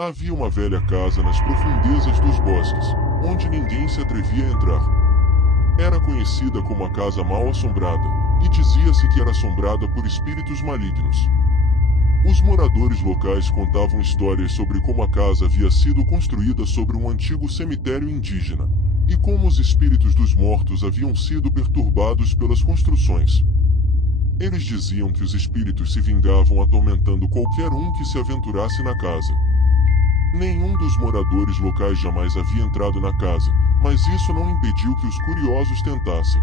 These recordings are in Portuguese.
Havia uma velha casa nas profundezas dos bosques, onde ninguém se atrevia a entrar. Era conhecida como a Casa Mal-Assombrada, e dizia-se que era assombrada por espíritos malignos. Os moradores locais contavam histórias sobre como a casa havia sido construída sobre um antigo cemitério indígena, e como os espíritos dos mortos haviam sido perturbados pelas construções. Eles diziam que os espíritos se vingavam atormentando qualquer um que se aventurasse na casa. Nenhum dos moradores locais jamais havia entrado na casa, mas isso não impediu que os curiosos tentassem.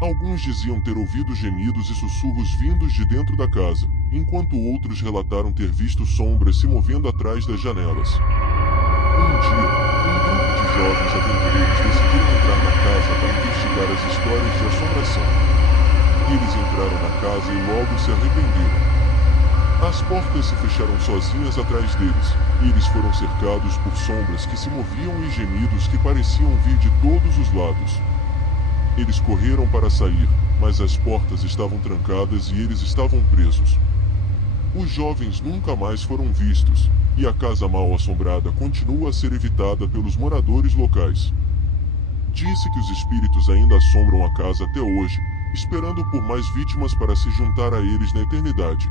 Alguns diziam ter ouvido gemidos e sussurros vindos de dentro da casa, enquanto outros relataram ter visto sombras se movendo atrás das janelas. Um dia, um grupo de jovens aventureiros decidiram entrar na casa para investigar as histórias de assombração. Eles entraram na casa e logo se arrependeram. As portas se fecharam sozinhas atrás deles, e eles foram cercados por sombras que se moviam e gemidos que pareciam vir de todos os lados. Eles correram para sair, mas as portas estavam trancadas e eles estavam presos. Os jovens nunca mais foram vistos, e a casa mal-assombrada continua a ser evitada pelos moradores locais. Disse que os espíritos ainda assombram a casa até hoje, esperando por mais vítimas para se juntar a eles na eternidade.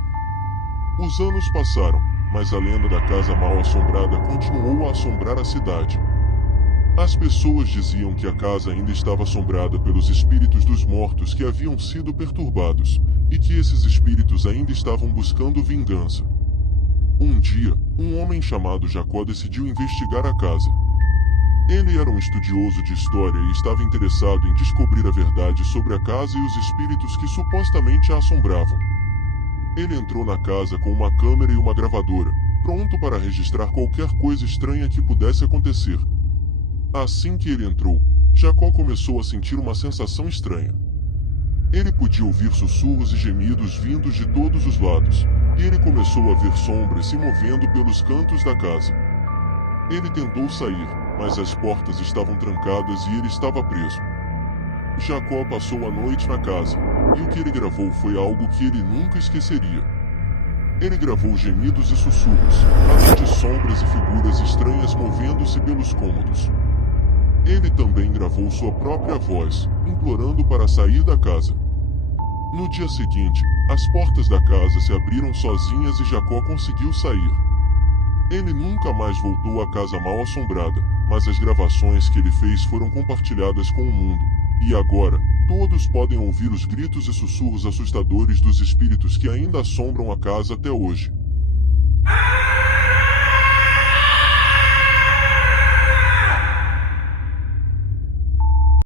Os anos passaram, mas a lenda da casa mal-assombrada continuou a assombrar a cidade. As pessoas diziam que a casa ainda estava assombrada pelos espíritos dos mortos que haviam sido perturbados, e que esses espíritos ainda estavam buscando vingança. Um dia, um homem chamado Jacó decidiu investigar a casa. Ele era um estudioso de história e estava interessado em descobrir a verdade sobre a casa e os espíritos que supostamente a assombravam. Ele entrou na casa com uma câmera e uma gravadora, pronto para registrar qualquer coisa estranha que pudesse acontecer. Assim que ele entrou, Jacó começou a sentir uma sensação estranha. Ele podia ouvir sussurros e gemidos vindos de todos os lados, e ele começou a ver sombras se movendo pelos cantos da casa. Ele tentou sair, mas as portas estavam trancadas e ele estava preso. Jacó passou a noite na casa, e o que ele gravou foi algo que ele nunca esqueceria. Ele gravou gemidos e sussurros, além de sombras e figuras estranhas movendo-se pelos cômodos. Ele também gravou sua própria voz, implorando para sair da casa. No dia seguinte, as portas da casa se abriram sozinhas e Jacó conseguiu sair. Ele nunca mais voltou à casa mal-assombrada, mas as gravações que ele fez foram compartilhadas com o mundo, e agora, todos podem ouvir os gritos e sussurros assustadores dos espíritos que ainda assombram a casa até hoje.